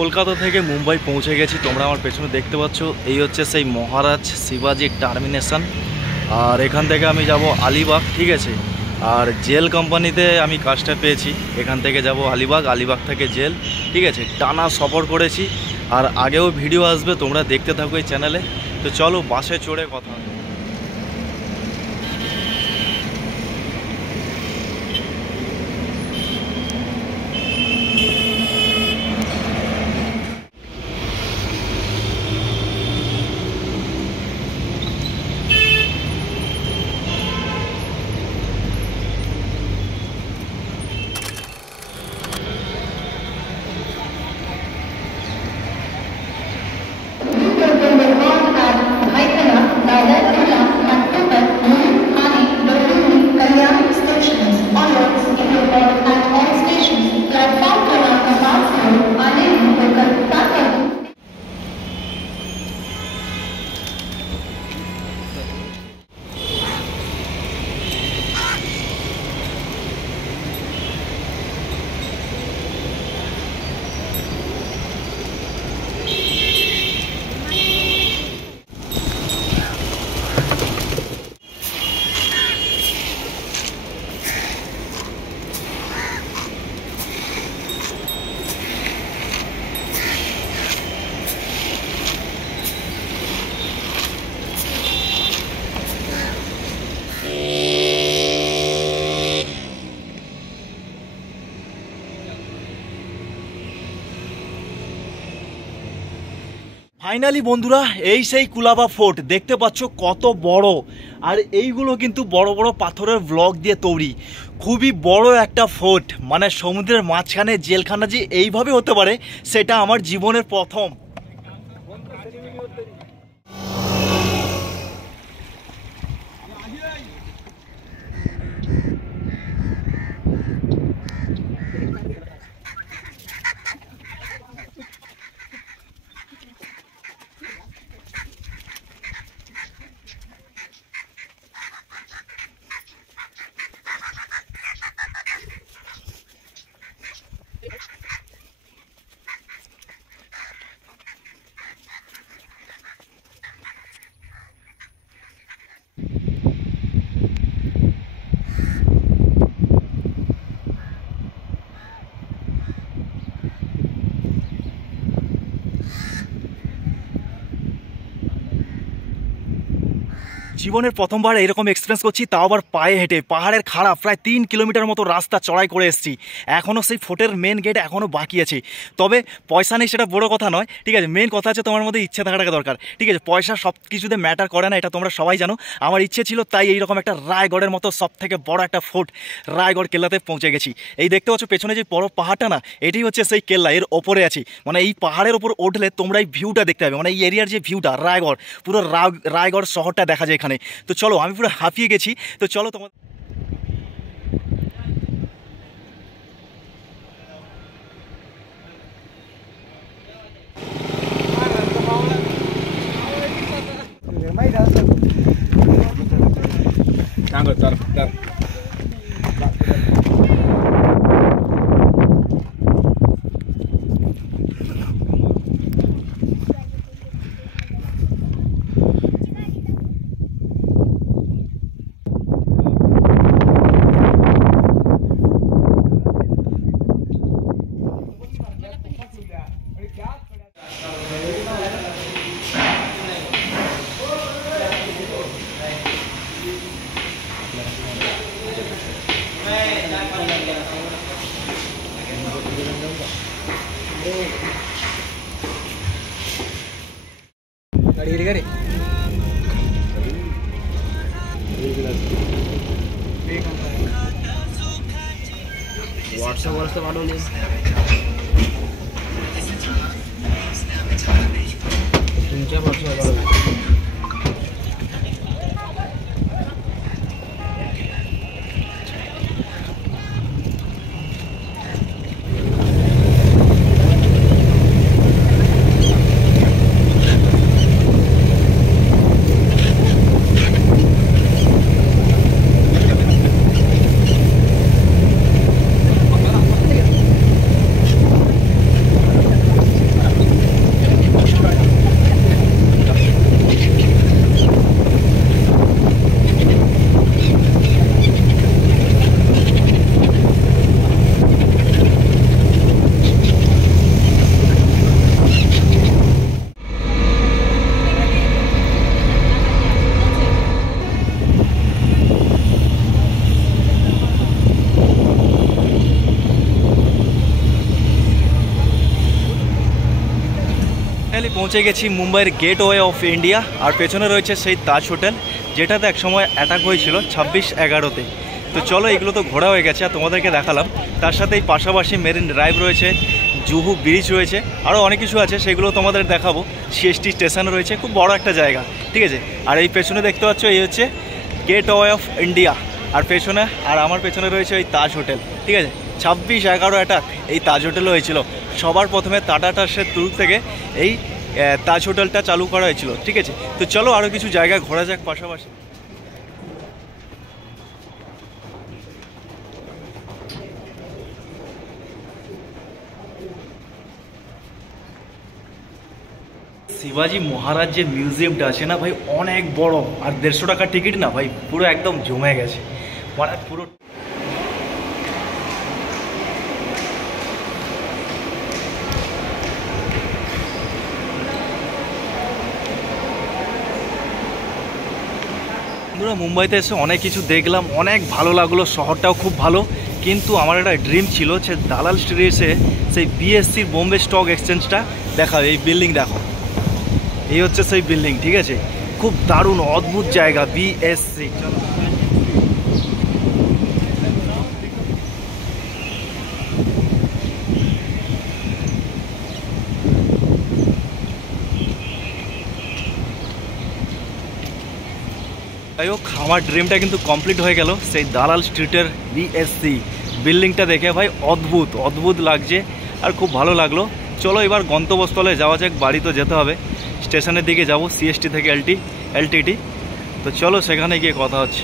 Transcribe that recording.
কলকাতা থেকে মুম্বাই পৌঁছে গেছি। তোমরা আমার পেছনে দেখতে পাচ্ছ, এই হচ্ছে সেই মহারাজ শিবাজি টার্মিনেশন। আর এখান থেকে আমি যাব আলিবাগ, ঠিক আছে। আর জেল কোম্পানিতে আমি কাজটা পেয়েছি, এখান থেকে যাব আলিবাগ, আলিবাগ থেকে জেল, ঠিক আছে। টানা সফর করেছি, আর আগেও ভিডিও আসবে, তোমরা দেখতে থাকো এই চ্যানেলে। তো চলো বাসে চড়ে কথা। ফাইনালি বন্ধুরা, এই সেই কুলাবা ফোর্ট দেখতে পাচ্ছ কত বড়। আর এইগুলো কিন্তু বড় বড় পাথরের ব্লক দিয়ে তৈরি, খুবই বড় একটা ফোর্ট। মানে সমুদ্রের মাঝখানে জেলখানা যে এইভাবে হতে পারে, সেটা আমার জীবনের প্রথম। জীবনের প্রথমবার এরকম এক্সপিরিয়েন্স করছি, তাও আবার পায়ে হেঁটে। পাহাড়ের খাড়া প্রায় 3 কিলোমিটার মতো রাস্তা চড়াই করে এসেছি। এখনও সেই ফোর্টের মেন গেট এখনও বাকি আছে। তবে পয়সা নেই সেটা বড় কথা নয়, ঠিক আছে। মেন কথা আছে তোমার মধ্যে ইচ্ছে থাকাটা দরকার, ঠিক আছে। পয়সা সব কিছুতে ম্যাটার করে না, এটা তোমরা সবাই জানো। আমার ইচ্ছে ছিল, তাই এইরকম একটা রায়গড়ের মতো সব থেকে বড় একটা ফোর্ট রায়গড় কেল্লাতে পৌঁছে গেছি। এই দেখতে পাচ্ছ পেছনে যে বড় পাহাড়টা না, এটাই হচ্ছে সেই কেল্লা, এর ওপরে আছি। মানে এই পাহাড়ের ওপর উঠলে তোমরা এই ভিউটা দেখতে পাবে, মানে এই এরিয়ার যে ভিউটা, রায়গড়, পুরো রায়গড় শহরটা দেখা যায় এখানে। তো চলো, আমি পুরো হাঁপিয়ে গেছি। তো চলো তোমার व्हाट्सएप वालों ने तुमच्या ফাইনালি পৌঁছে গেছি মুম্বাইয়ের গেটওয়ে অফ ইন্ডিয়া। আর পেছনে রয়েছে সেই তাজ হোটেল, যেটাতে একসময় অ্যাটাক হয়েছিল 26/11-তে। তো চলো, এগুলো তো ঘোরা হয়ে গেছে আর তোমাদেরকে দেখালাম। তার সাথে এই পাশাপাশি মেরিন ড্রাইভ রয়েছে, জুহু ব্রিজ রয়েছে, আরও অনেক কিছু আছে, সেগুলো তোমাদের দেখাবো। সিএসটি স্টেশন রয়েছে, খুব বড় একটা জায়গা, ঠিক আছে। আর এই পেছনে দেখতে পাচ্ছ, এই হচ্ছে গেটওয়ে অফ ইন্ডিয়া। আর পেছনে, আর আমার পেছনে রয়েছে ওই তাজ হোটেল, ঠিক আছে। 26/11 অ্যাটাক এই তাজ হোটেলে হয়েছিল। সবার প্রথমে টাটা ট্রাস্টের থ্রু থেকে এই তাজ হোটেলটা চালু করা হয়েছিল, ঠিক আছে। তো চলো আরও কিছু জায়গা ঘোরা যাক পাশাপাশি। শিবাজি মহারাজ যে মিউজিয়ামটা আছে না ভাই, অনেক বড়। আর 150 টাকার টিকিট না ভাই, পুরো একদম জমে গেছে, মানে পুরো। মুম্বাইতে এসে অনেক কিছু দেখলাম, অনেক ভালো লাগলো, শহরটাও খুব ভালো। কিন্তু আমার একটা ড্রিম ছিল যে দালাল স্ট্রিটে এসে সেই বিএসসির বোম্বে স্টক এক্সচেঞ্জটা দেখা। এই বিল্ডিং দেখো, এই হচ্ছে সেই বিল্ডিং, ঠিক আছে। খুব দারুণ অদ্ভুত জায়গা বিএসসি। চলো, যাই হোক, আমার ড্রিমটা কিন্তু কমপ্লিট হয়ে গেল। সেই দালাল স্ট্রিটের বিএসসি বিল্ডিংটা দেখে ভাই অদ্ভুত অদ্ভুত লাগছে আর খুব ভালো লাগলো। চলো এবার গন্তব্যস্থলে যাওয়া যাক, বাড়ি তো যেতে হবে। স্টেশনের দিকে যাব, সিএসটি থেকে এলটিটি। তো চলো সেখানে গিয়ে কথা হচ্ছে।